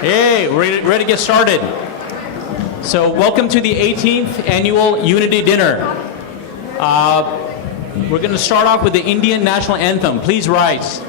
Hey, we're ready to get started. So welcome to the 18th Annual Unity Dinner. We're going to start off with the Indian National Anthem. Please rise.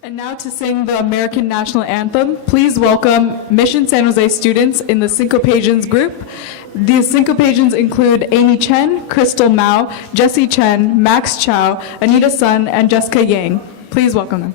And now to sing the American National Anthem, please welcome Mission San Jose students in the Syncopasians group. The Syncopasians include Amy Chen, Crystal Mao, Jesse Chen, Max Chow, Anita Sun, and Jessica Yang. Please welcome them.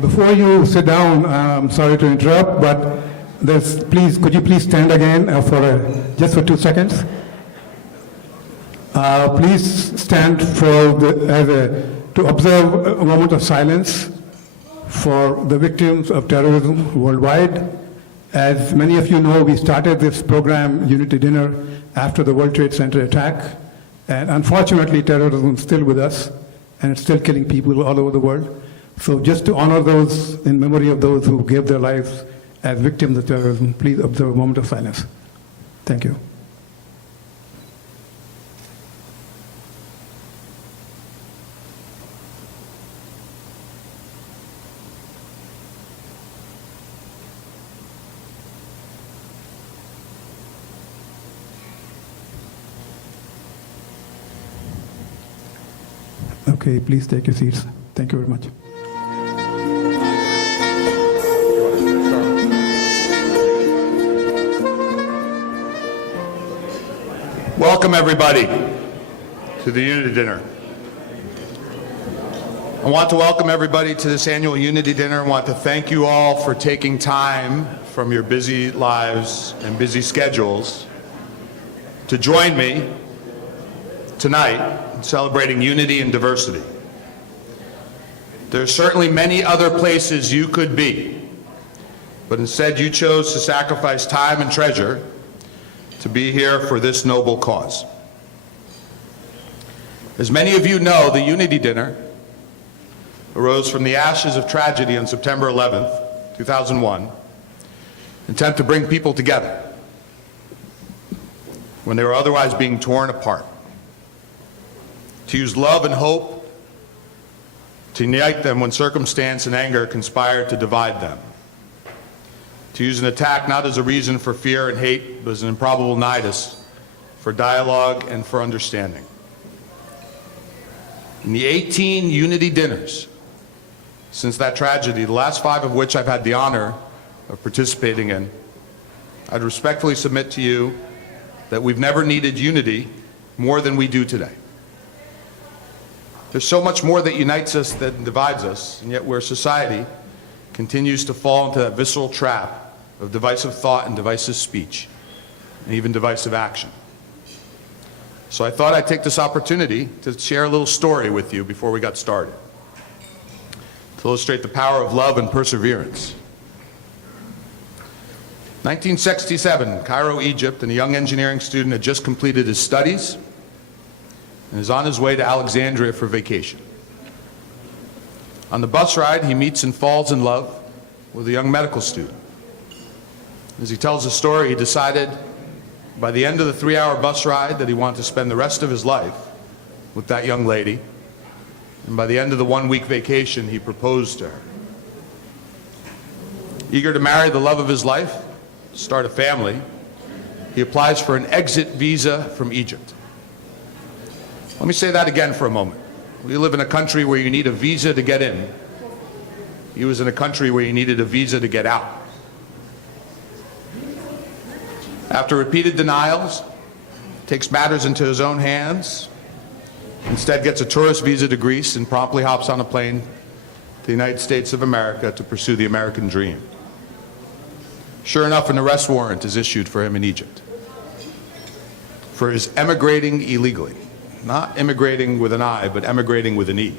Before you sit down, I'm sorry to interrupt, but could you please stand again just for 2 seconds? Please stand to observe a moment of silence for the victims of terrorism worldwide. As many of you know, we started this program, Unity Dinner, after the World Trade Center attack. And unfortunately, terrorism is still with us, and it's still killing people all over the world. So just to honor those, in memory of those who gave their lives as victims of terrorism, please observe a moment of silence. Thank you. Okay, please take your seats. Thank you very much. Welcome, everybody, to the Unity Dinner. I want to welcome everybody to this annual Unity Dinner. I want to thank you all for taking time from your busy lives and busy schedules to join me tonight in celebrating unity and diversity. There are certainly many other places you could be, but instead you chose to sacrifice time and treasure to be here for this noble cause. As many of you know, the Unity Dinner arose from the ashes of tragedy on September 11th, 2001, intent to bring people together when they were otherwise being torn apart, to use love and hope to unite them when circumstance and anger conspired to divide them, to use an attack not as a reason for fear and hate, but as an improbable nidus for dialogue and for understanding. In the 18 Unity Dinners since that tragedy, the last 5 of which I've had the honor of participating in, I'd respectfully submit to you that we've never needed unity more than we do today. There's so much more that unites us than divides us, and yet where society continues to fall into that visceral trap of divisive thought and divisive speech, and even divisive action. So I thought I'd take this opportunity to share a little story with you before we got started, to illustrate the power of love and perseverance. 1967, Cairo, Egypt, and a young engineering student had just completed his studies and is on his way to Alexandria for vacation. On the bus ride, he meets and falls in love with a young medical student. As he tells the story, he decided by the end of the 3-hour bus ride that he wanted to spend the rest of his life with that young lady. And by the end of the 1-week vacation, he proposed to her. Eager to marry the love of his life, start a family, he applies for an exit visa from Egypt. Let me say that again for a moment. We live in a country where you need a visa to get in. He was in a country where you needed a visa to get out. After repeated denials, takes matters into his own hands, instead gets a tourist visa to Greece and promptly hops on a plane to the United States of America to pursue the American dream. Sure enough, an arrest warrant is issued for him in Egypt for his emigrating illegally. Not immigrating with an I, but emigrating with an E.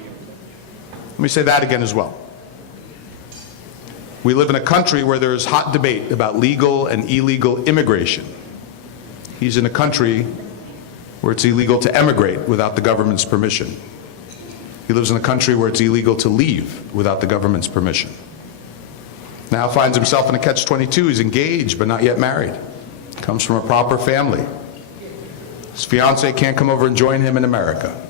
Let me say that again as well. We live in a country where there is hot debate about legal and illegal immigration. He's in a country where it's illegal to emigrate without the government's permission. He lives in a country where it's illegal to leave without the government's permission. Now finds himself in a catch-22. He's engaged but not yet married. Comes from a proper family. His fiancée can't come over and join him in America.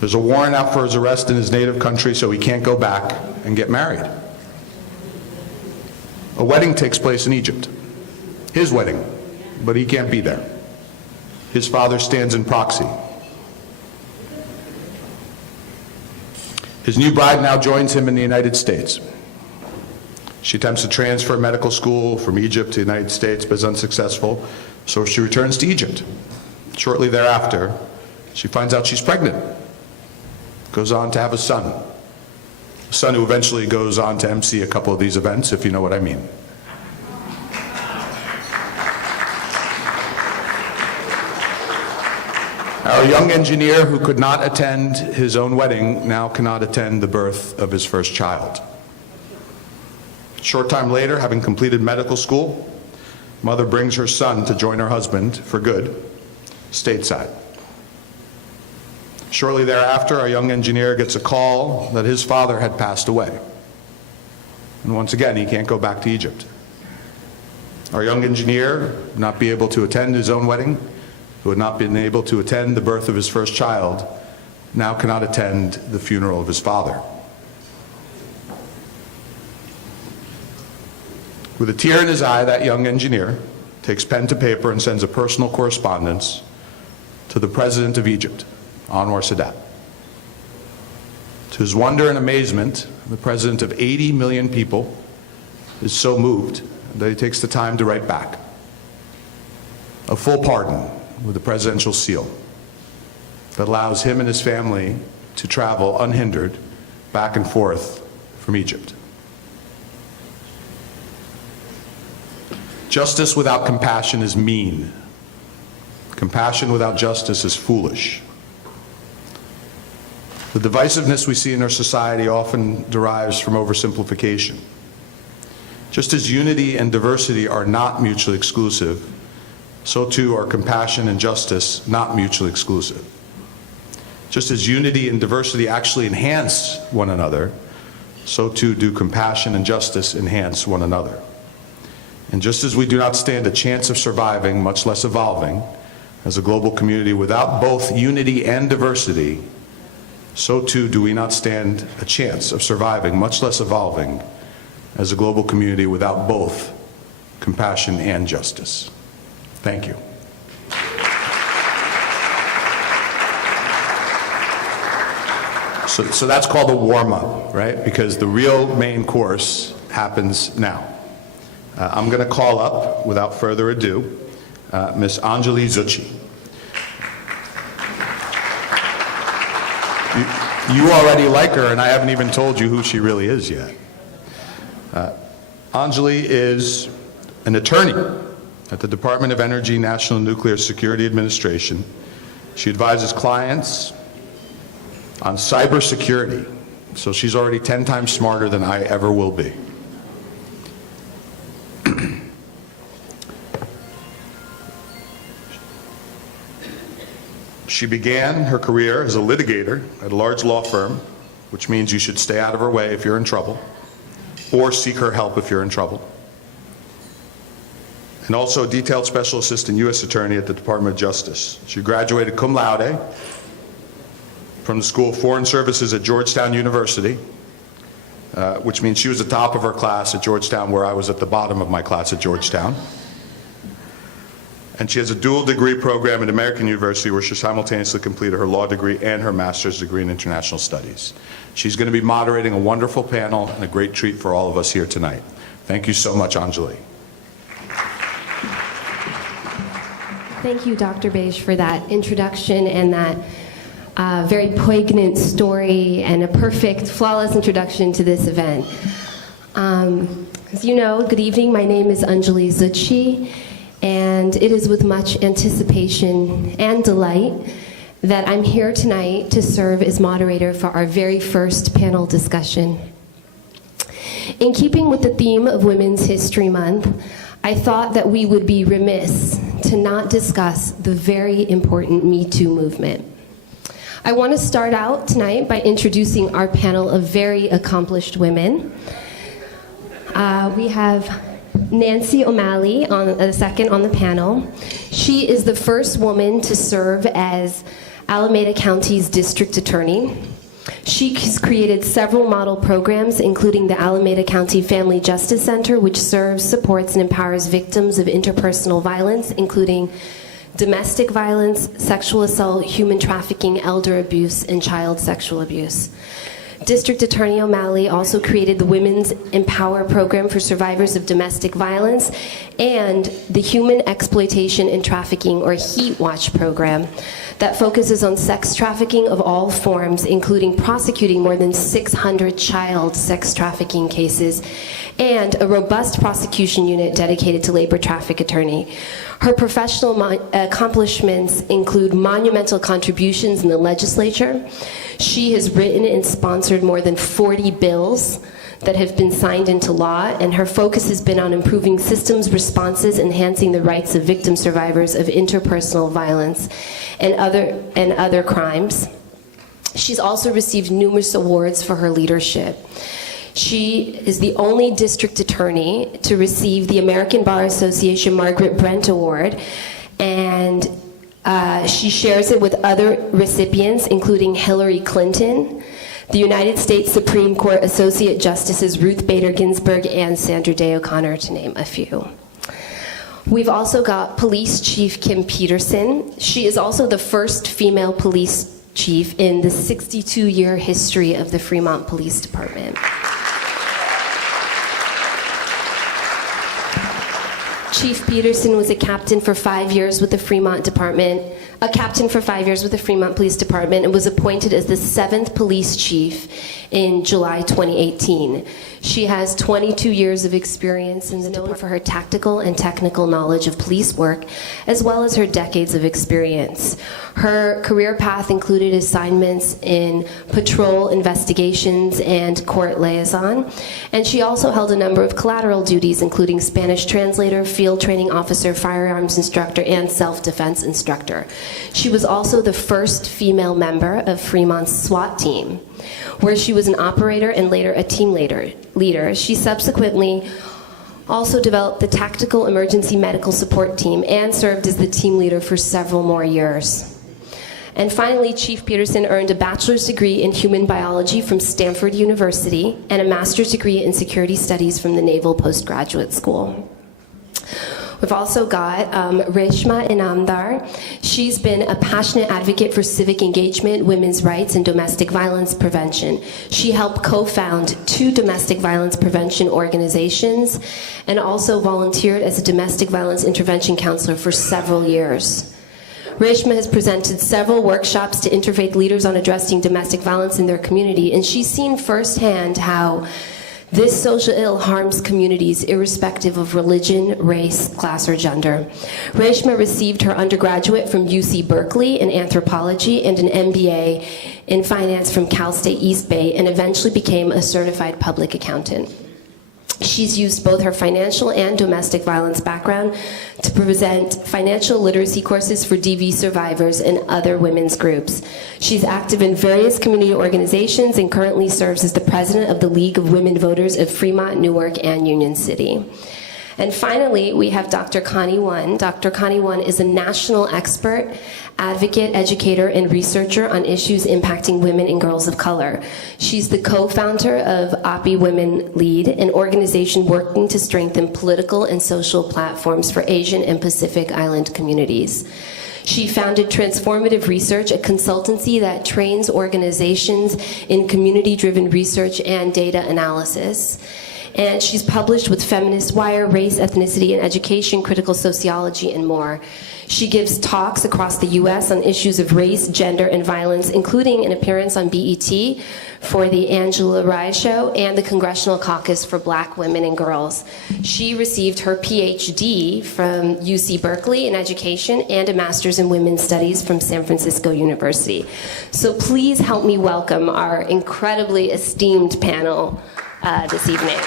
There's a warrant out for his arrest in his native country, so he can't go back and get married. A wedding takes place in Egypt. His wedding, but he can't be there. His father stands in proxy. His new bride now joins him in the United States. She attempts to transfer medical school from Egypt to the United States, but is unsuccessful, so she returns to Egypt. Shortly thereafter, she finds out she's pregnant. Goes on to have a son who eventually goes on to MC a couple of these events, if you know what I mean. Our young engineer who could not attend his own wedding now cannot attend the birth of his first child. A short time later, having completed medical school, mother brings her son to join her husband for good, stateside. Shortly thereafter, our young engineer gets a call that his father had passed away. And once again, he can't go back to Egypt. Our young engineer would not be able to attend his own wedding, who had not been able to attend the birth of his first child, now cannot attend the funeral of his father. With a tear in his eye, that young engineer takes pen to paper and sends a personal correspondence to the president of Egypt, Anwar Sadat. To his wonder and amazement, the president of 80 million people is so moved that he takes the time to write back a full pardon with the presidential seal that allows him and his family to travel unhindered back and forth from Egypt. Justice without compassion is mean. Compassion without justice is foolish. The divisiveness we see in our society often derives from oversimplification. Just as unity and diversity are not mutually exclusive, so too are compassion and justice not mutually exclusive. Just as unity and diversity actually enhance one another, so too do compassion and justice enhance one another. And just as we do not stand a chance of surviving, much less evolving, as a global community without both unity and diversity, so too do we not stand a chance of surviving, much less evolving, as a global community without both compassion and justice. Thank you. So that's called a warm-up, right? Because the real main course happens now. I'm going to call up, without further ado, Ms. Anjali Zutshi. You already like her, and I haven't even told you who she really is yet. Anjali is an attorney at the Department of Energy National Nuclear Security Administration. She advises clients on cybersecurity, so she's already 10 times smarter than I ever will be. She began her career as a litigator at a large law firm, which means you should stay out of her way if you're in trouble, or seek her help if you're in trouble. And also a detailed special assistant U.S. attorney at the Department of Justice. She graduated cum laude from the School of Foreign Services at Georgetown University, which means she was the top of her class at Georgetown, where I was at the bottom of my class at Georgetown. And she has a dual degree program at American University where she simultaneously completed her law degree and her master's degree in international studies. She's going to be moderating a wonderful panel and a great treat for all of us here tonight. Thank you so much, Anjali. Thank you, Dr. Beige, for that introduction and that very poignant story and a perfect, flawless introduction to this event. As you know, good evening. My name is Anjali Zutshi. And it is with much anticipation and delight that I'm here tonight to serve as moderator for our very first panel discussion. In keeping with the theme of Women's History Month, I thought that we would be remiss to not discuss the very important Me Too movement. I want to start out tonight by introducing our panel of very accomplished women. We have Nancy O'Malley second on the panel. She is the first woman to serve as Alameda County's district attorney. She has created several model programs, including the Alameda County Family Justice Center, which serves, supports, and empowers victims of interpersonal violence, including domestic violence, sexual assault, human trafficking, elder abuse, and child sexual abuse. District Attorney O'Malley also created the Women's Empower program for survivors of domestic violence and the Human Exploitation and Trafficking, or HEAT Watch program, that focuses on sex trafficking of all forms, including prosecuting more than 600 child sex trafficking cases, and a robust prosecution unit dedicated to labor traffic attorney. Her professional accomplishments include monumental contributions in the legislature. She has written and sponsored more than 40 bills that have been signed into law, and her focus has been on improving systems responses, enhancing the rights of victim survivors of interpersonal violence and other crimes. She's also received numerous awards for her leadership. She is the only district attorney to receive the American Bar Association Margaret Brent Award, and she shares it with other recipients, including Hillary Clinton, the United States Supreme Court Associate Justices Ruth Bader Ginsburg and Sandra Day O'Connor, to name a few. We've also got Police Chief Kim Peterson. She is also the first female police chief in the 62-year history of the Fremont Police Department. Chief Peterson was a captain for 5 years with the Fremont Police Department, and was appointed as the 7th police chief in July 2018. She has 22 years of experience and is known for her tactical and technical knowledge of police work, as well as her decades of experience. Her career path included assignments in patrol investigations and court liaison, and she also held a number of collateral duties, including Spanish translator, field training officer, firearms instructor, and self-defense instructor. She was also the first female member of Fremont's SWAT team, where she was an operator and later a team leader. She subsequently also developed the Tactical Emergency Medical Support Team and served as the team leader for several more years. And finally, Chief Peterson earned a bachelor's degree in human biology from Stanford University and a master's degree in security studies from the Naval Postgraduate School. We've also got Reshma Inamdar. She's been a passionate advocate for civic engagement, women's rights, and domestic violence prevention. She helped co-found 2 domestic violence prevention organizations and also volunteered as a domestic violence intervention counselor for several years. Reshma has presented several workshops to interfaith leaders on addressing domestic violence in their community, and she's seen firsthand how this social ill harms communities irrespective of religion, race, class, or gender. Reshma received her undergraduate from UC Berkeley in anthropology and an MBA in finance from Cal State East Bay, and eventually became a certified public accountant. She's used both her financial and domestic violence background to present financial literacy courses for DV survivors and other women's groups. She's active in various community organizations and currently serves as the president of the League of Women Voters of Fremont, Newark, and Union City. And finally, we have Dr. Connie Won. Dr. Connie Won is a national expert, advocate, educator, and researcher on issues impacting women and girls of color. She's the co-founder of API Women Lead, an organization working to strengthen political and social platforms for Asian and Pacific Island communities. She founded Transformative Research, a consultancy that trains organizations in community-driven research and data analysis. And she's published with Feminist Wire, Race, Ethnicity, and Education, Critical Sociology, and more. She gives talks across the U.S. on issues of race, gender, and violence, including an appearance on BET for the Angela Rye Show and the Congressional Caucus for Black Women and Girls. She received her PhD from UC Berkeley in Education and a Master's in Women's Studies from San Francisco University. So please help me welcome our incredibly esteemed panel this evening.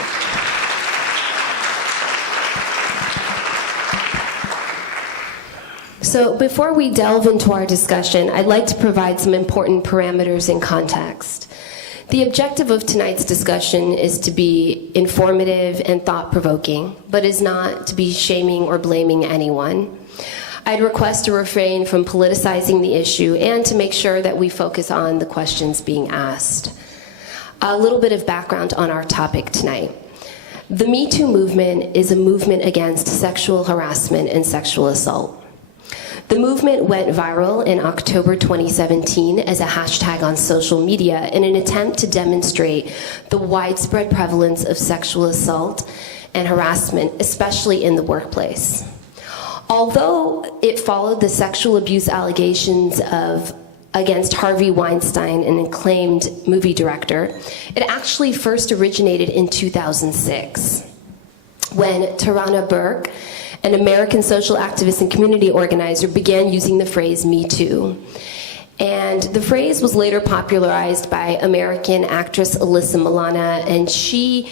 So before we delve into our discussion, I'd like to provide some important parameters and context. The objective of tonight's discussion is to be informative and thought-provoking, but is not to be shaming or blaming anyone. I'd request to refrain from politicizing the issue and to make sure that we focus on the questions being asked. A little bit of background on our topic tonight. The Me Too movement is a movement against sexual harassment and sexual assault. The movement went viral in October 2017 as a hashtag on social media in an attempt to demonstrate the widespread prevalence of sexual assault and harassment, especially in the workplace. Although it followed the sexual abuse allegations against Harvey Weinstein, an acclaimed movie director, it actually first originated in 2006 when Tarana Burke, an American social activist and community organizer, began using the phrase Me Too. And the phrase was later popularized by American actress Alyssa Milano, and she,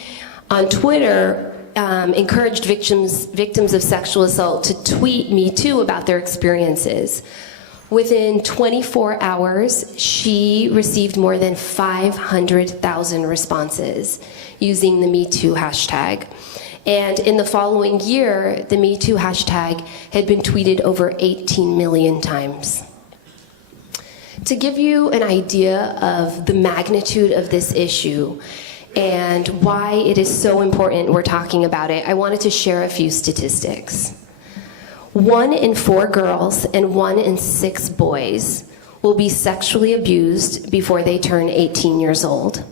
on Twitter, encouraged victims of sexual assault to tweet Me Too about their experiences. Within 24 hours, she received more than 500,000 responses using the Me Too hashtag. And in the following year, the Me Too hashtag had been tweeted over 18 million times. To give you an idea of the magnitude of this issue and why it is so important we're talking about it, I wanted to share a few statistics. 1 in 4 girls and 1 in 6 boys will be sexually abused before they turn 18 years old.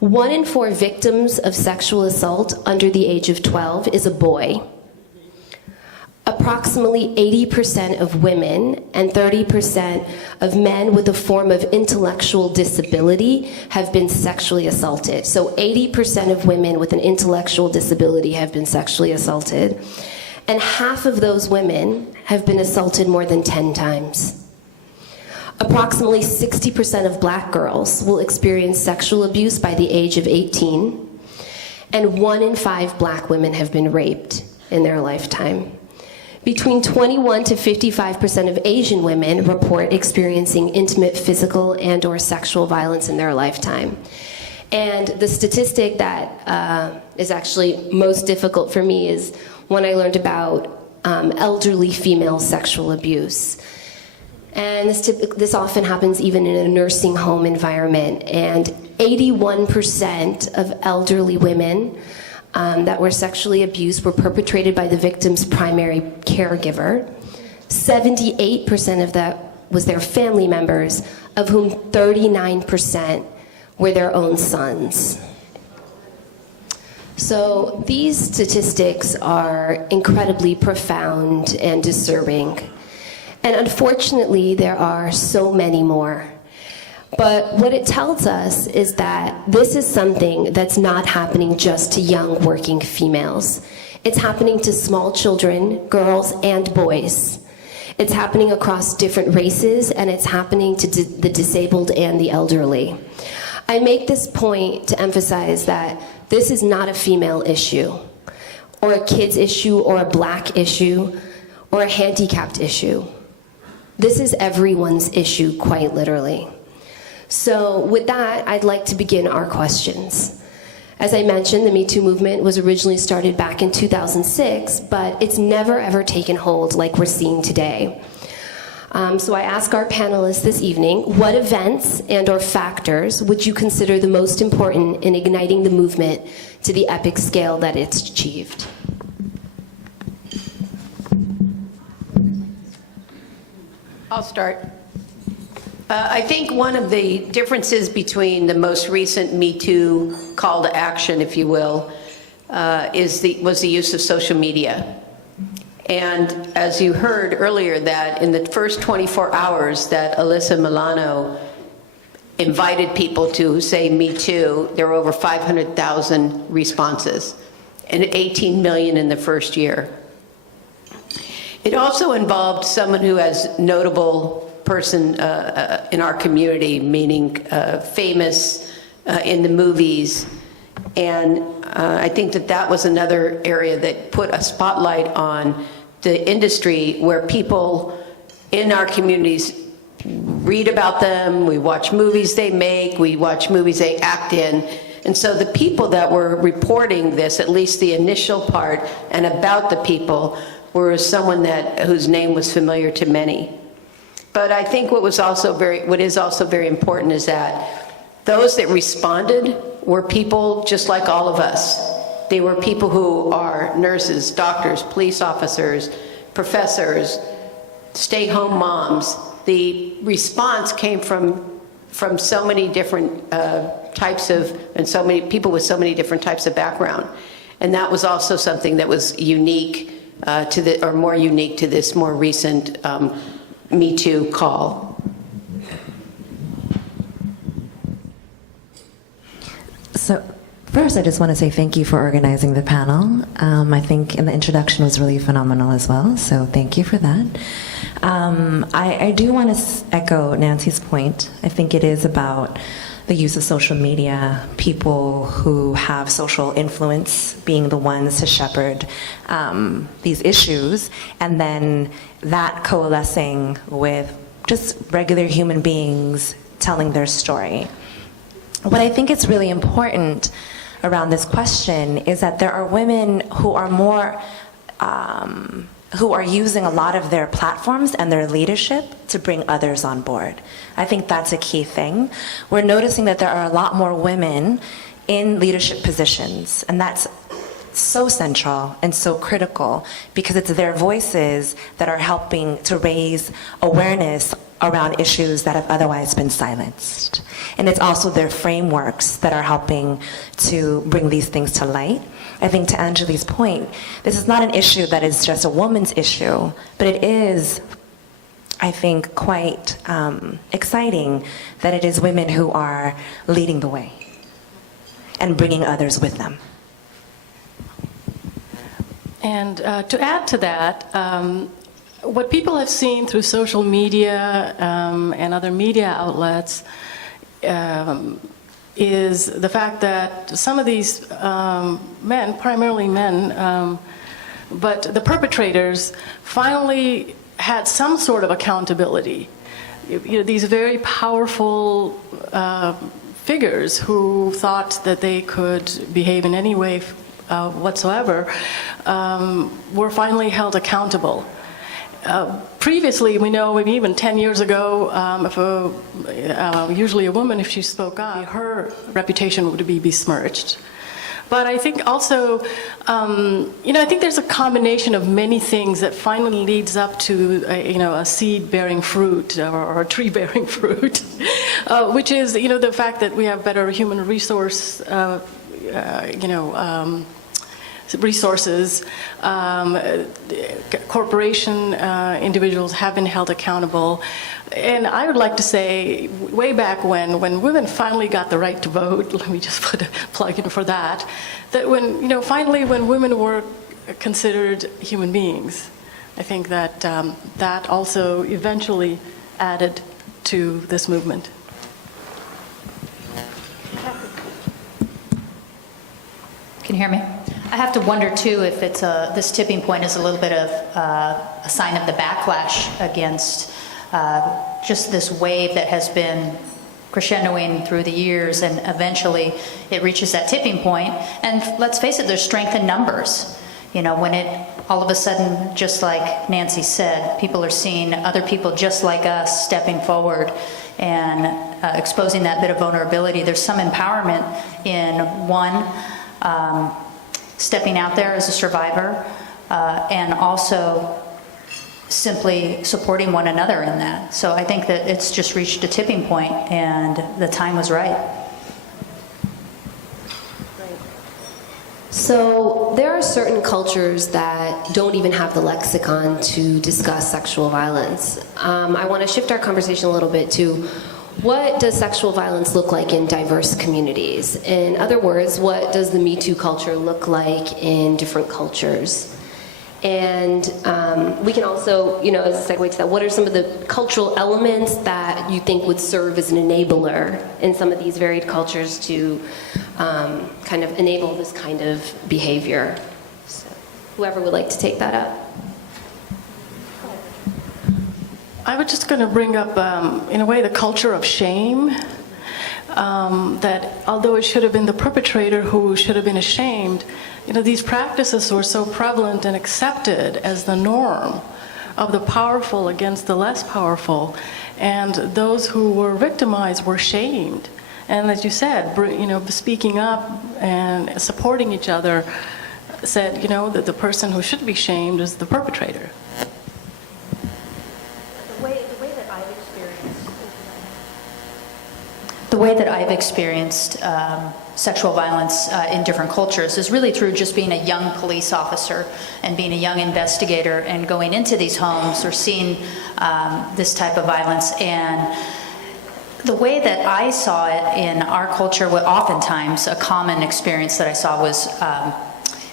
1 in 4 victims of sexual assault under the age of 12 is a boy. Approximately 80% of women and 30% of men with a form of intellectual disability have been sexually assaulted. So 80% of women with an intellectual disability have been sexually assaulted. And half of those women have been assaulted more than 10 times. Approximately 60% of black girls will experience sexual abuse by the age of 18. And 1 in 5 black women have been raped in their lifetime. Between 21 to 55% of Asian women report experiencing intimate physical and/or sexual violence in their lifetime. And the statistic that is actually most difficult for me is when I learned about elderly female sexual abuse. And this often happens even in a nursing home environment. And 81% of elderly women that were sexually abused were perpetrated by the victim's primary caregiver. 78% of that was their family members, of whom 39% were their own sons. So these statistics are incredibly profound and disturbing. And unfortunately, there are so many more. But what it tells us is that this is something that's not happening just to young working females. It's happening to small children, girls and boys. It's happening across different races, and it's happening to the disabled and the elderly. I make this point to emphasize that this is not a female issue, or a kid's issue, or a black issue, or a handicapped issue. This is everyone's issue, quite literally. So with that, I'd like to begin our questions. As I mentioned, the Me Too movement was originally started back in 2006, but it's never ever taken hold like we're seeing today. So I ask our panelists this evening, what events and or factors would you consider the most important in igniting the movement to the epic scale that it's achieved? I'll start. I think one of the differences between the most recent Me Too call to action, if you will, was the use of social media. And as you heard earlier, that in the first 24 hours that Alyssa Milano invited people to say Me Too, there were over 500,000 responses and 18 million in the first year. It also involved someone who has notable person in our community, meaning famous in the movies. And I think that was another area that put a spotlight on the industry, where people in our communities read about them, we watch movies they make, we watch movies they act in. And so the people that were reporting this, at least the initial part, and about the people, were someone whose name was familiar to many. But I think what is also very important is that those that responded were people just like all of us. They were people who are nurses, doctors, police officers, professors, stay-home moms. The response came from so many different types of, and so many people with so many different types of background. And that was also something that was unique more unique to this more recent Me Too call. So first, I just want to say thank you for organizing the panel. I think the introduction was really phenomenal as well, so thank you for that. I do want to echo Nancy's point. I think it is about the use of social media, people who have social influence being the ones to shepherd these issues, and then that coalescing with just regular human beings telling their story. What I think is really important around this question is that there are women who are more who are using a lot of their platforms and their leadership to bring others on board. I think that's a key thing. We're noticing that there are a lot more women in leadership positions, and that's so central and so critical because it's their voices that are helping to raise awareness around issues that have otherwise been silenced. And it's also their frameworks that are helping to bring these things to light. I think to Anjali's point, this is not an issue that is just a woman's issue, but it is, I think, quite exciting that it is women who are leading the way and bringing others with them. And to add to that, what people have seen through social media and other media outlets is the fact that some of these men, primarily men, but the perpetrators finally had some sort of accountability. You know, these very powerful figures who thought that they could behave in any way whatsoever were finally held accountable. Previously, we know, maybe even 10 years ago, usually a woman, if she spoke up, her reputation would be besmirched. But I think also, I think there's a combination of many things that finally leads up to, a seed-bearing fruit or a tree-bearing fruit, which is, the fact that we have better human resources, corporation individuals have been held accountable. And I would like to say, way back when women finally got the right to vote, let me just put a plug in for that, finally when women were considered human beings, I think that that also eventually added to this movement. Can you hear me? I have to wonder too if it's this tipping point is a little bit of a sign of the backlash against just this wave that has been crescendoing through the years, and eventually it reaches that tipping point. And let's face it, there's strength in numbers. When it all of a sudden, just like Nancy said, people are seeing other people just like us stepping forward and exposing that bit of vulnerability. There's some empowerment in one. Stepping out there as a survivor, and also simply supporting one another in that. So I think that it's just reached a tipping point, and the time was right. So there are certain cultures that don't even have the lexicon to discuss sexual violence. I want to shift our conversation a little bit to what does sexual violence look like in diverse communities? In other words, what does the Me Too culture look like in different cultures? And we can also, as a segue to that, what are some of the cultural elements that you think would serve as an enabler in some of these varied cultures to kind of enable this kind of behavior? So, whoever would like to take that up. I was just going to bring up, in a way, the culture of shame, that although it should have been the perpetrator who should have been ashamed, these practices were so prevalent and accepted as the norm of the powerful against the less powerful, and those who were victimized were shamed. And as you said, speaking up and supporting each other said, that the person who should be shamed is the perpetrator. The way that I've experienced sexual violence in different cultures is really through just being a young police officer and being a young investigator and going into these homes or seeing this type of violence. And the way that I saw it in our culture, oftentimes a common experience that I saw was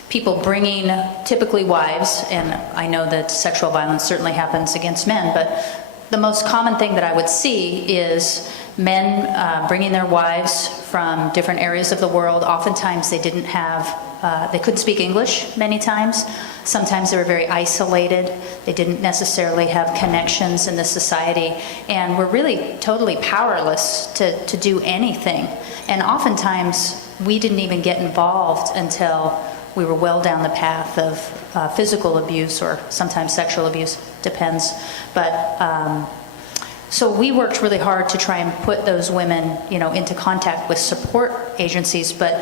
people bringing typically wives, and I know that sexual violence certainly happens against men, but the most common thing that I would see is men bringing their wives from different areas of the world. Oftentimes they didn't have, they couldn't speak English many times. Sometimes they were very isolated. They didn't necessarily have connections in the society and were really totally powerless to do anything. And oftentimes we didn't even get involved until we were well down the path of physical abuse or sometimes sexual abuse, depends. But so we worked really hard to try and put those women, into contact with support agencies. But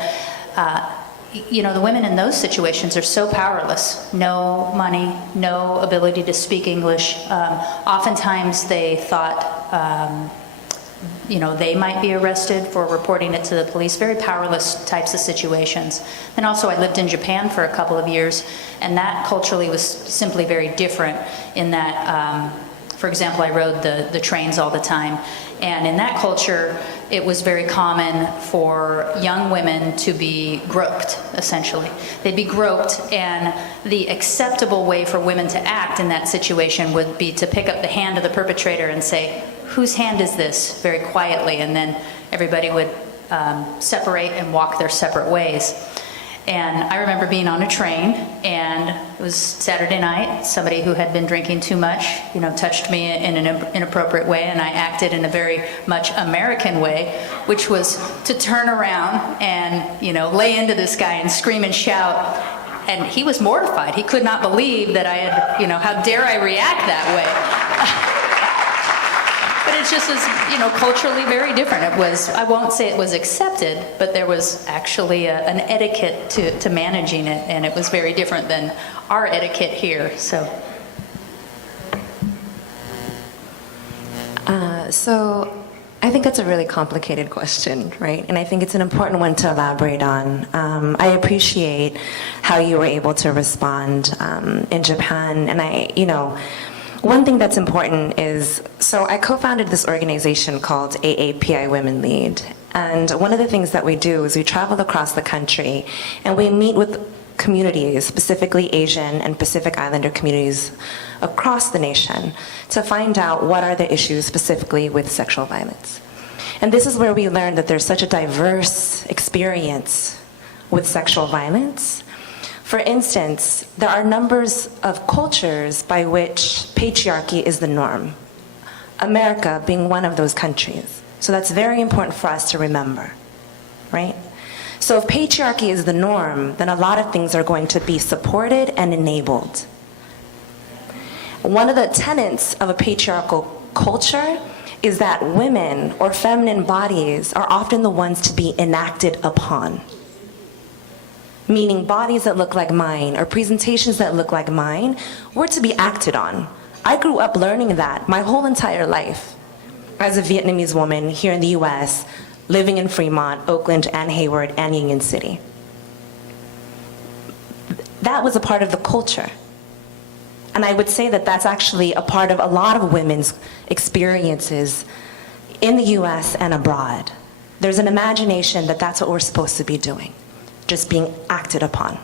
the women in those situations are so powerless. No money, no ability to speak English. Oftentimes they thought they might be arrested for reporting it to the police, very powerless types of situations. And also I lived in Japan for a couple of years, and that culturally was simply very different in that, for example, I rode the trains all the time, and in that culture, it was very common for young women to be groped, essentially. They'd be groped, and the acceptable way for women to act in that situation would be to pick up the hand of the perpetrator and say, "Whose hand is this?" very quietly, and then everybody would separate and walk their separate ways. And I remember being on a train, and it was Saturday night. Somebody who had been drinking too much, touched me in an inappropriate way, and I acted in a very much American way, which was to turn around and, lay into this guy and scream and shout. And he was mortified. He could not believe that I had, how dare I react that way? But it just was, culturally very different. It was, I won't say it was accepted, but there was actually an etiquette to managing it, and it was very different than our etiquette here, so. So I think that's a really complicated question, right? And I think it's an important one to elaborate on. I appreciate how you were able to respond in Japan, and one thing that's important is, so I co-founded this organization called AAPI Women Lead. And one of the things that we do is we travel across the country and we meet with communities, specifically Asian and Pacific Islander communities across the nation, to find out what are the issues specifically with sexual violence. And this is where we learned that there's such a diverse experience with sexual violence. For instance, there are numbers of cultures by which patriarchy is the norm, America being one of those countries. So that's very important for us to remember, right? So if patriarchy is the norm, then a lot of things are going to be supported and enabled. One of the tenets of a patriarchal culture is that women or feminine bodies are often the ones to be enacted upon. Meaning bodies that look like mine or presentations that look like mine were to be acted on. I grew up learning that my whole entire life as a Vietnamese woman here in the US, living in Fremont, Oakland, and Hayward, and Union City. That was a part of the culture. And I would say that that's actually a part of a lot of women's experiences in the US and abroad. There's an imagination that that's what we're supposed to be doing. Just being acted upon,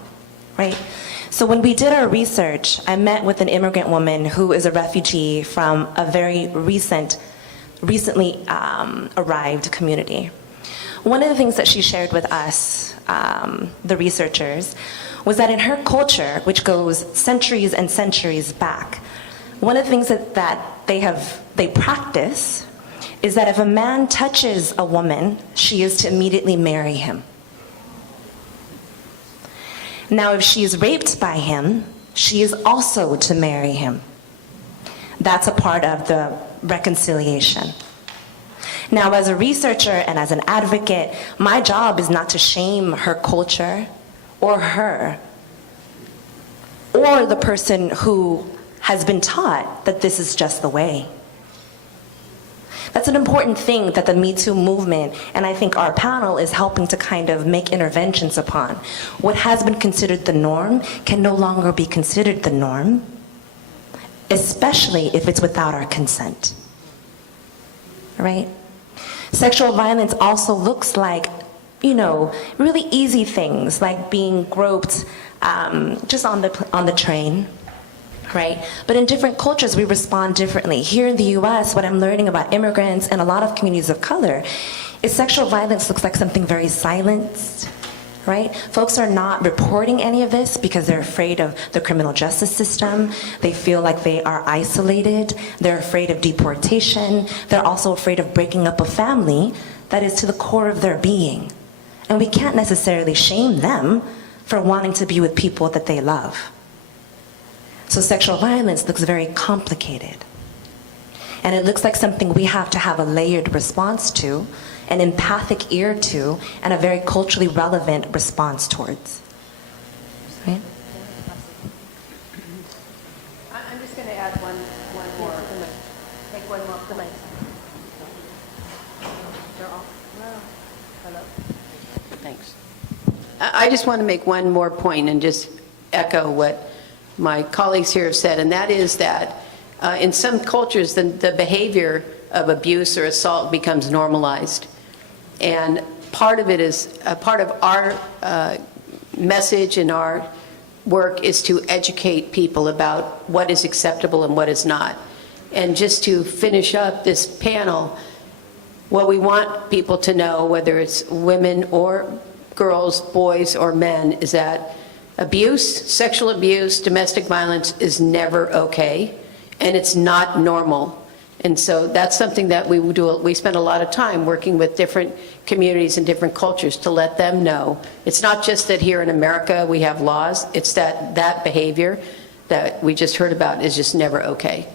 right? So when we did our research, I met with an immigrant woman who is a refugee from a very recently arrived community. One of the things that she shared with us, the researchers, was that in her culture, which goes centuries and centuries back, one of the things that they practice is that if a man touches a woman, she is to immediately marry him. Now, if she is raped by him, she is also to marry him. That's a part of the reconciliation. Now, as a researcher and as an advocate, my job is not to shame her culture or her, or the person who has been taught that this is just the way. That's an important thing that the Me Too movement, and I think our panel, is helping to kind of make interventions upon. What has been considered the norm can no longer be considered the norm, especially if it's without our consent, right? Sexual violence also looks like, really easy things like being groped just on the train, right? But in different cultures, we respond differently. Here in the US, what I'm learning about immigrants and a lot of communities of color is sexual violence looks like something very silenced, right? Folks are not reporting any of this because they're afraid of the criminal justice system. They feel like they are isolated. They're afraid of deportation. They're also afraid of breaking up a family that is to the core of their being. And we can't necessarily shame them for wanting to be with people that they love. So sexual violence looks very complicated. And it looks like something we have to have a layered response to, an empathic ear to, and a very culturally relevant response towards. Right? I'm just going to add one more. Take one more. Thanks. I just want to make one more point and just echo what my colleagues here have said, and that is that in some cultures, the behavior of abuse or assault becomes normalized. And part of it is, part of our message in our work is to educate people about what is acceptable and what is not. And just to finish up this panel, what we want people to know, whether it's women or girls, boys or men, is that abuse, sexual abuse, domestic violence is never okay, and it's not normal. And so that's something that we do. We spend a lot of time working with different communities and different cultures to let them know. It's not just that here in America we have laws, it's that that behavior that we just heard about is just never okay.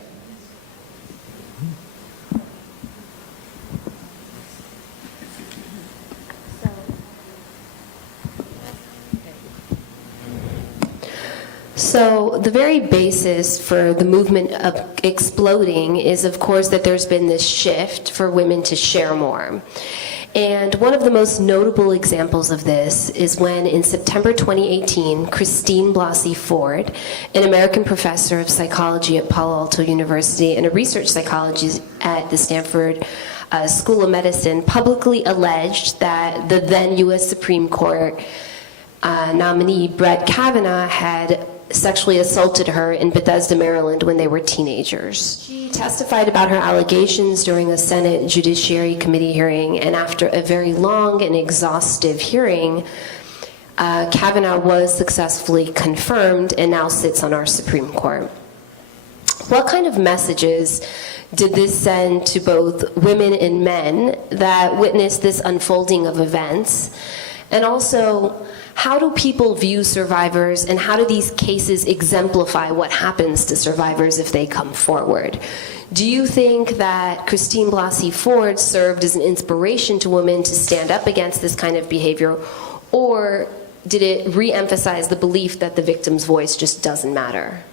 So the very basis for the movement of exploding is, of course, that there's been this shift for women to share more. And one of the most notable examples of this is when, in September 2018, Christine Blasey Ford, an American professor of psychology at Palo Alto University and a research psychologist at the Stanford School of Medicine, publicly alleged that the then U.S. Supreme Court nominee Brett Kavanaugh had sexually assaulted her in Bethesda, Maryland when they were teenagers. She testified about her allegations during a Senate Judiciary Committee hearing, and after a very long and exhaustive hearing, Kavanaugh was successfully confirmed and now sits on our Supreme Court. What kind of messages did this send to both women and men that witnessed this unfolding of events? And also, how do people view survivors, and how do these cases exemplify what happens to survivors if they come forward? Do you think that Christine Blasey Ford served as an inspiration to women to stand up against this kind of behavior, or did it re-emphasize the belief that the victim's voice just doesn't matter?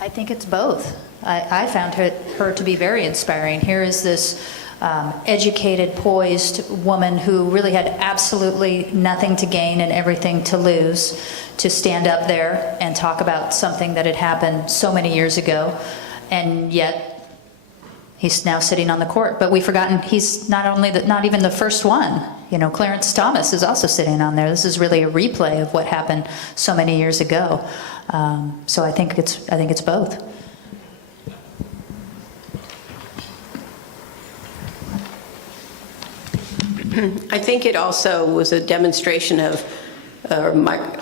I think it's both. I found her to be very inspiring. Here is this educated, poised woman who really had absolutely nothing to gain and everything to lose, to stand up there and talk about something that had happened so many years ago, and yet he's now sitting on the court. But we've forgotten he's not even the first one. You know, Clarence Thomas is also sitting on there. This is really a replay of what happened so many years ago. So I think it's both. I think it also was a demonstration of,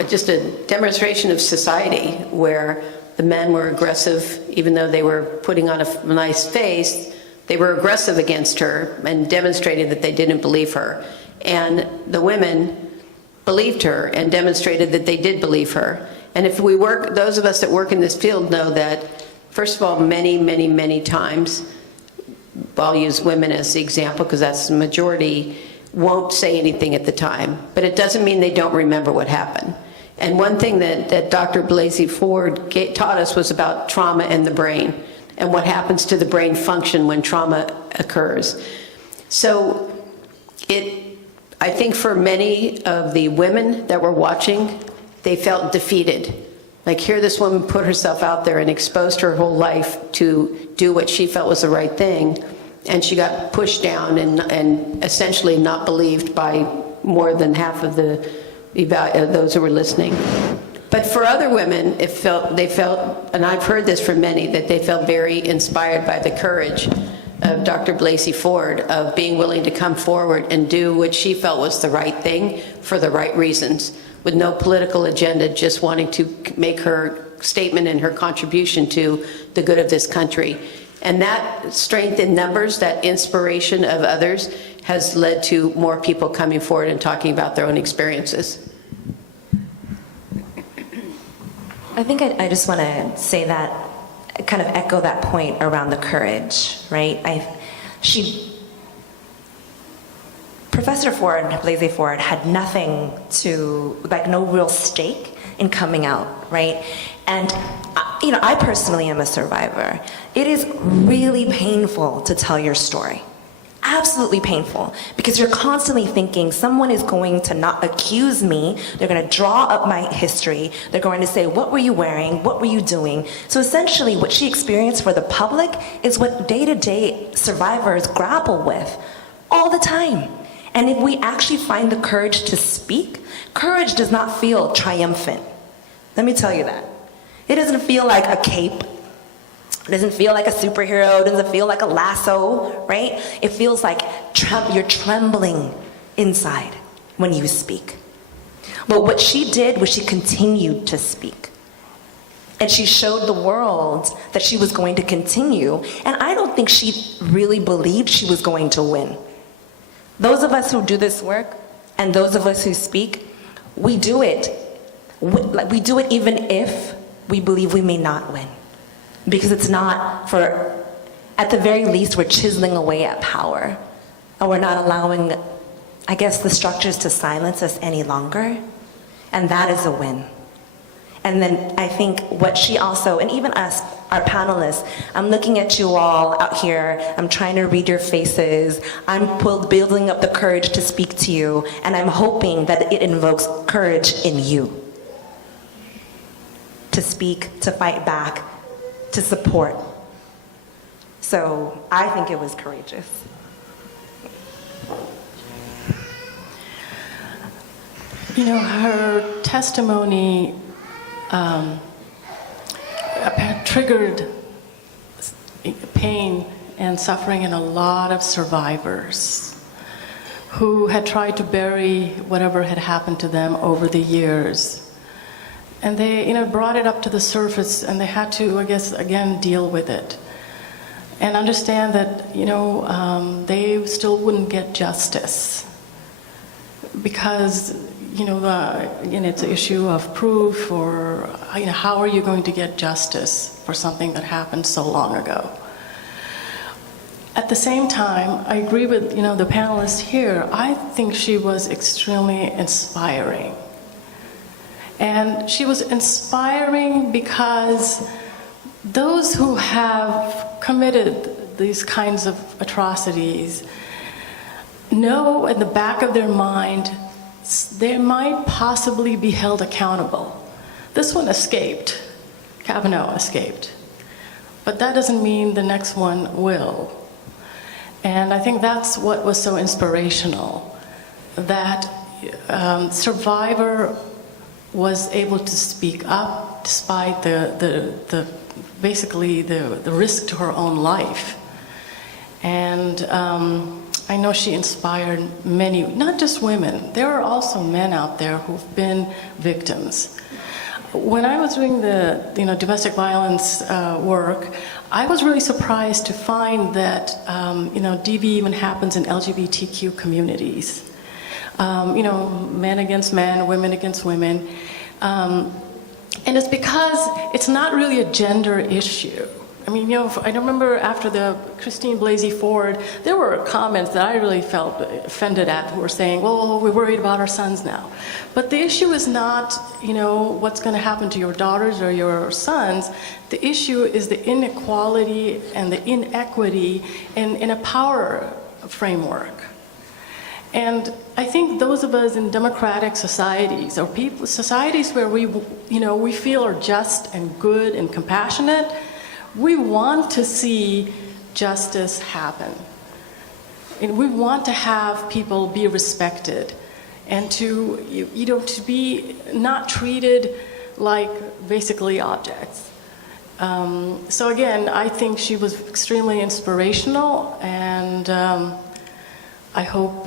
just a demonstration of society where the men were aggressive, even though they were putting on a nice face, they were aggressive against her and demonstrated that they didn't believe her. And the women believed her and demonstrated that they did believe her. And if we work, those of us that work in this field know that, first of all, many, many, many times, I'll use women as the example because that's the majority, won't say anything at the time, but it doesn't mean they don't remember what happened. And one thing that Dr. Blasey Ford taught us was about trauma in the brain and what happens to the brain function when trauma occurs. So I think for many of the women that were watching, they felt defeated. Like, here this woman put herself out there and exposed her whole life to do what she felt was the right thing, and she got pushed down and essentially not believed by more than half of those who were listening. But for other women, they felt, and I've heard this from many, that they felt very inspired by the courage of Dr. Blasey Ford, of being willing to come forward and do what she felt was the right thing for the right reasons, with no political agenda, just wanting to make her statement and her contribution to the good of this country. And that strength in numbers, that inspiration of others, has led to more people coming forward and talking about their own experiences. I think I just want to say that, kind of echo that point around the courage, right? Professor Ford, Blasey Ford, had nothing to, like, no real stake in coming out, right? And I personally am a survivor. It is really painful to tell your story. Absolutely painful, because you're constantly thinking someone is going to not accuse me, they're going to draw up my history, they're going to say, what were you wearing, what were you doing? So essentially what she experienced for the public is what day-to-day survivors grapple with all the time. And if we actually find the courage to speak, courage does not feel triumphant. Let me tell you that. It doesn't feel like a cape. It doesn't feel like a superhero. It doesn't feel like a lasso, right? It feels like you're trembling inside when you speak. But what she did was she continued to speak. And she showed the world that she was going to continue. And I don't think she really believed she was going to win. Those of us who do this work and those of us who speak, we do it. We do it even if we believe we may not win. Because it's not for, at the very least, we're chiseling away at power. And we're not allowing, I guess, the structures to silence us any longer. And that is a win. And then I think what she also, and even us, our panelists, I'm looking at you all out here, I'm trying to read your faces, I'm building up the courage to speak to you, and I'm hoping that it invokes courage in you. To speak, to fight back, to support. So I think it was courageous. Her testimony triggered pain and suffering in a lot of survivors who had tried to bury whatever had happened to them over the years. And they, brought it up to the surface, and they had to, I guess, again, deal with it. And understand that, they still wouldn't get justice. Because, it's an issue of proof, or, how are you going to get justice for something that happened so long ago? At the same time, I agree with, the panelists here. I think she was extremely inspiring. And she was inspiring because those who have committed these kinds of atrocities know in the back of their mind they might possibly be held accountable. This one escaped. Kavanaugh escaped. But that doesn't mean the next one will. And I think that's what was so inspirational, that survivor was able to speak up despite basically the risk to her own life. And I know she inspired many, not just women. There are also men out there who've been victims. When I was doing the domestic violence work, I was really surprised to find that DV even happens in LGBTQ communities. Men against men, women against women. And it's because it's not really a gender issue. I remember after the Christine Blasey Ford, there were comments that I really felt offended at, who were saying, well, we're worried about our sons now. But the issue is not, what's going to happen to your daughters or your sons. The issue is the inequality and the inequity in a power framework. And I think those of us in democratic societies, or societies where we feel are just and good and compassionate, we want to see justice happen. And we want to have people be respected and to be not treated like basically objects. So again, I think she was extremely inspirational, and I hope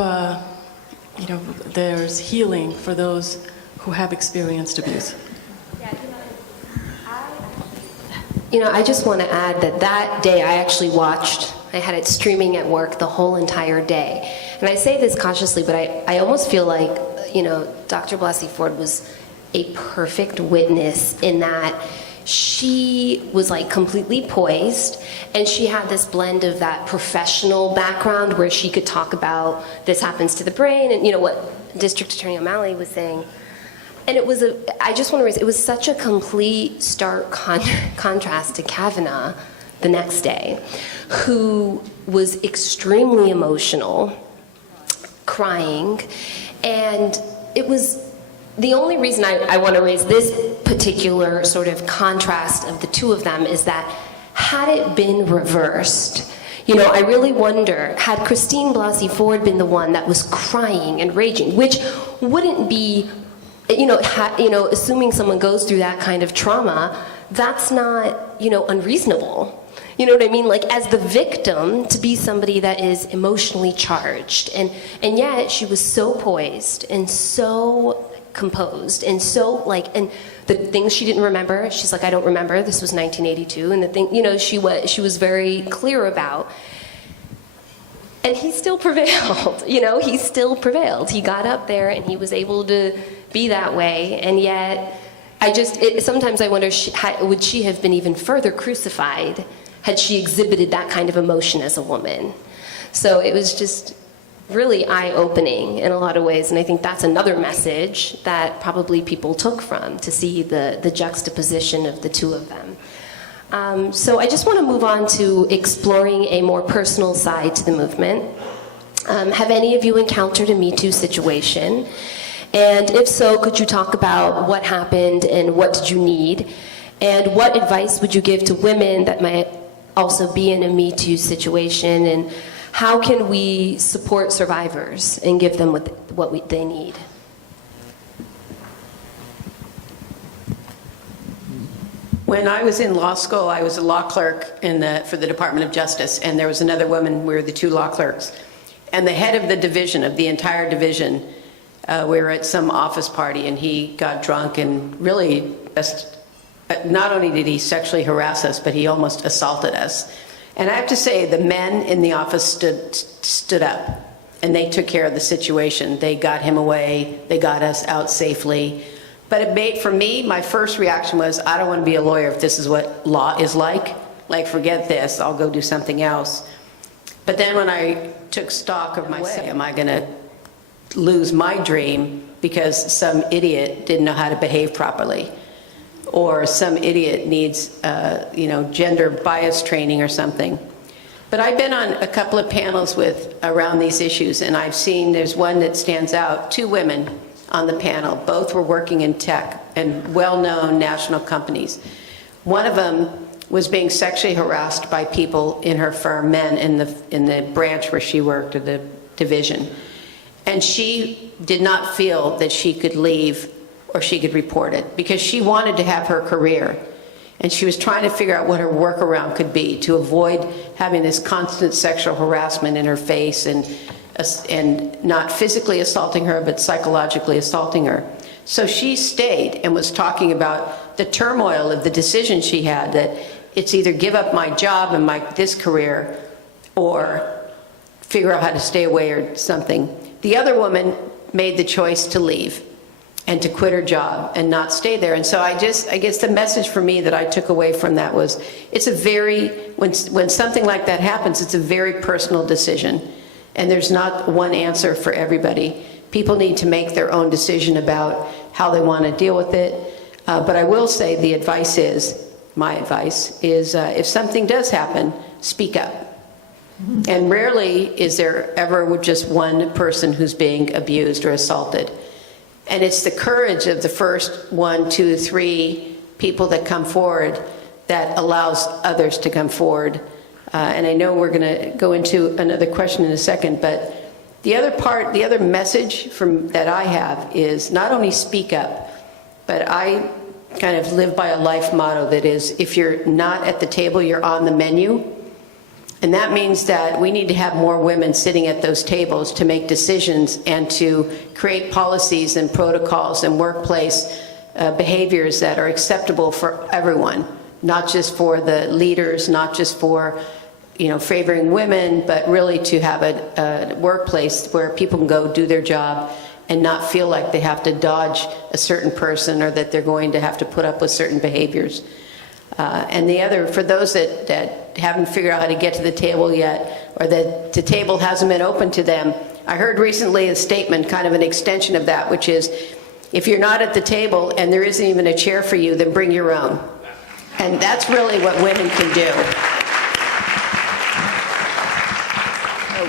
there's healing for those who have experienced abuse. I just want to add that day I actually watched, I had it streaming at work the whole entire day. And I say this cautiously, but I almost feel like, Dr. Blasey Ford was a perfect witness in that she was like completely poised, and she had this blend of that professional background where she could talk about this happens to the brain and what District Attorney O'Malley was saying. And it was I just want to raise, it was such a complete stark contrast to Kavanaugh the next day, who was extremely emotional, crying, and it was the only reason I want to raise this particular sort of contrast of the two of them is that had it been reversed, I really wonder, had Christine Blasey Ford been the one that was crying and raging, which wouldn't be, assuming someone goes through that kind of trauma, that's not, unreasonable. You know what I mean? Like, as the victim, to be somebody that is emotionally charged. And yet, she was so poised and so composed and so, and the things she didn't remember, she's like, I don't remember, this was 1982, and the thing, she was very clear about. And he still prevailed, he still prevailed. He got up there and he was able to be that way, and yet, sometimes I wonder, would she have been even further crucified had she exhibited that kind of emotion as a woman? So it was just really eye-opening in a lot of ways, and I think that's another message that probably people took from, to see the juxtaposition of the two of them. So I just want to move on to exploring a more personal side to the movement. Have any of you encountered a Me Too situation? And if so, could you talk about what happened and what did you need? And what advice would you give to women that might also be in a Me Too situation? And how can we support survivors and give them what they need? When I was in law school, I was a law clerk for the Department of Justice, and there was another woman. We were the two law clerks. And the head of the division, of the entire division, we were at some office party, and he got drunk and really, not only did he sexually harass us, but he almost assaulted us. And I have to say, the men in the office stood up, and they took care of the situation. They got him away. They got us out safely. But it made, for me, my first reaction was, I don't want to be a lawyer if this is what law is like. Like, forget this. I'll go do something else. But then when I took stock of myself, am I going to lose my dream because some idiot didn't know how to behave properly? Or some idiot needs, gender bias training or something. But I've been on a couple of panels around these issues, and I've seen there's one that stands out, two women on the panel. Both were working in tech and well-known national companies. One of them was being sexually harassed by people in her firm, men in the branch where she worked, or the division. And she did not feel that she could leave or she could report it, because she wanted to have her career. And she was trying to figure out what her workaround could be to avoid having this constant sexual harassment in her face and not physically assaulting her, but psychologically assaulting her. So she stayed and was talking about the turmoil of the decision she had, that it's either give up my job and this career or figure out how to stay away or something. The other woman made the choice to leave and to quit her job and not stay there. And so I guess the message for me that I took away from that was, it's when something like that happens, it's a very personal decision. And there's not one answer for everybody. People need to make their own decision about how they want to deal with it. But I will say my advice is, if something does happen, speak up. And rarely is there ever just one person who's being abused or assaulted. And it's the courage of the first 1, 2, 3 people that come forward that allows others to come forward. And I know we're going to go into another question in a second, but the other message that I have is not only speak up, but I kind of live by a life motto that is, if you're not at the table, you're on the menu. And that means that we need to have more women sitting at those tables to make decisions and to create policies and protocols and workplace behaviors that are acceptable for everyone, not just for the leaders, not just for favoring women, but really to have a workplace where people can go do their job and not feel like they have to dodge a certain person or that they're going to have to put up with certain behaviors. And the other, for those that haven't figured out how to get to the table yet, or that the table hasn't been open to them, I heard recently a statement, kind of an extension of that, which is, If you're not at the table and there isn't even a chair for you, then bring your own. And that's really what women can do.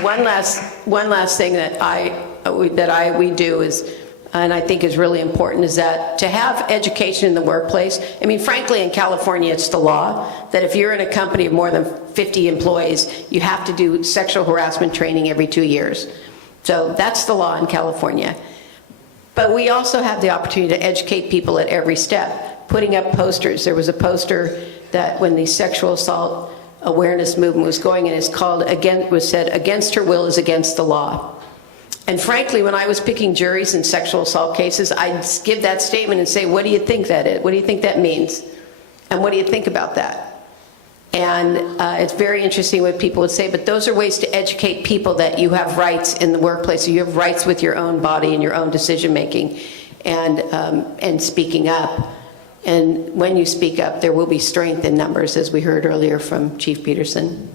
One last thing that we do is, and I think is really important, is that to have education in the workplace. I mean, frankly, in California, it's the law that if you're in a company of more than 50 employees, you have to do sexual harassment training every 2 years. So that's the law in California. But we also have the opportunity to educate people at every step, putting up posters. There was a poster that when the sexual assault awareness movement was going, and it's called, was said, "Against her will is against the law." And frankly, when I was picking juries in sexual assault cases, I'd give that statement and say, what do you think that is? What do you think that means? And what do you think about that? And it's very interesting what people would say, but those are ways to educate people that you have rights in the workplace. You have rights with your own body and your own decision-making and speaking up. And when you speak up, there will be strength in numbers, as we heard earlier from Chief Peterson.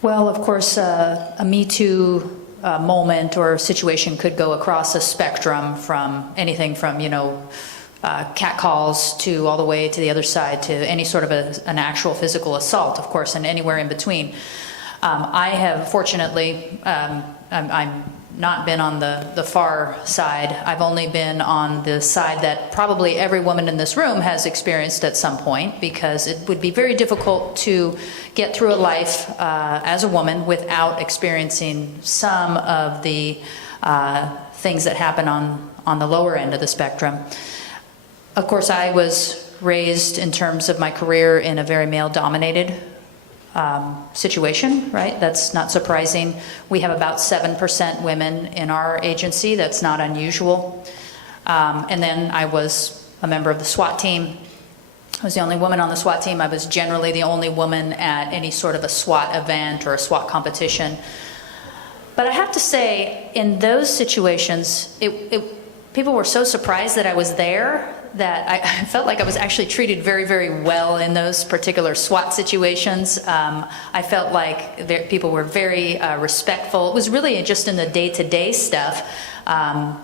Well, of course, a Me Too moment or situation could go across a spectrum from anything from, catcalls to all the way to the other side to any sort of an actual physical assault, of course, and anywhere in between. I have, fortunately, I'm not been on the far side. I've only been on the side that probably every woman in this room has experienced at some point, because it would be very difficult to get through a life as a woman without experiencing some of the things that happen on the lower end of the spectrum. Of course, I was raised in terms of my career in a very male-dominated situation, right? That's not surprising. We have about 7% women in our agency. That's not unusual. And then I was a member of the SWAT team. I was the only woman on the SWAT team. I was generally the only woman at any sort of a SWAT event or a SWAT competition. But I have to say, in those situations, people were so surprised that I was there that I felt like I was actually treated very, very well in those particular SWAT situations. I felt like people were very respectful. It was really just in the day-to-day stuff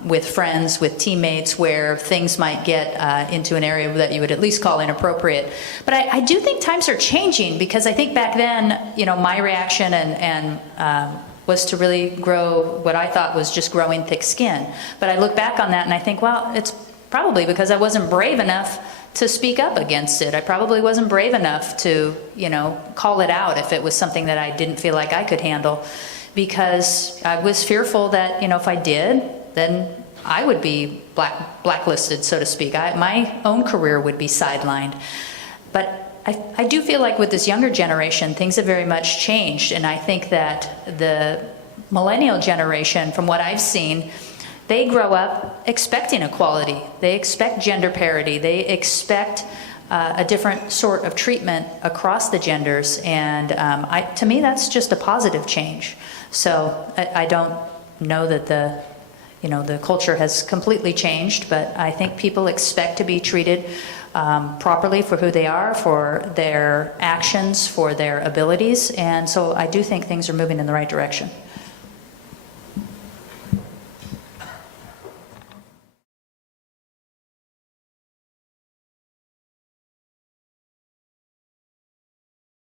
with friends, with teammates, where things might get into an area that you would at least call inappropriate. But I do think times are changing, because I think back then, my reaction was to really grow what I thought was just growing thick skin. But I look back on that and I think, well, it's probably because I wasn't brave enough to speak up against it. I probably wasn't brave enough to, call it out if it was something that I didn't feel like I could handle, because I was fearful that, if I did, then I would be blacklisted, so to speak. My own career would be sidelined. But I do feel like with this younger generation, things have very much changed, and I think that the millennial generation, from what I've seen, they grow up expecting equality. They expect gender parity. They expect a different sort of treatment across the genders, and to me, that's just a positive change. So I don't know that the culture has completely changed, but I think people expect to be treated properly for who they are, for their actions, for their abilities, and so I do think things are moving in the right direction.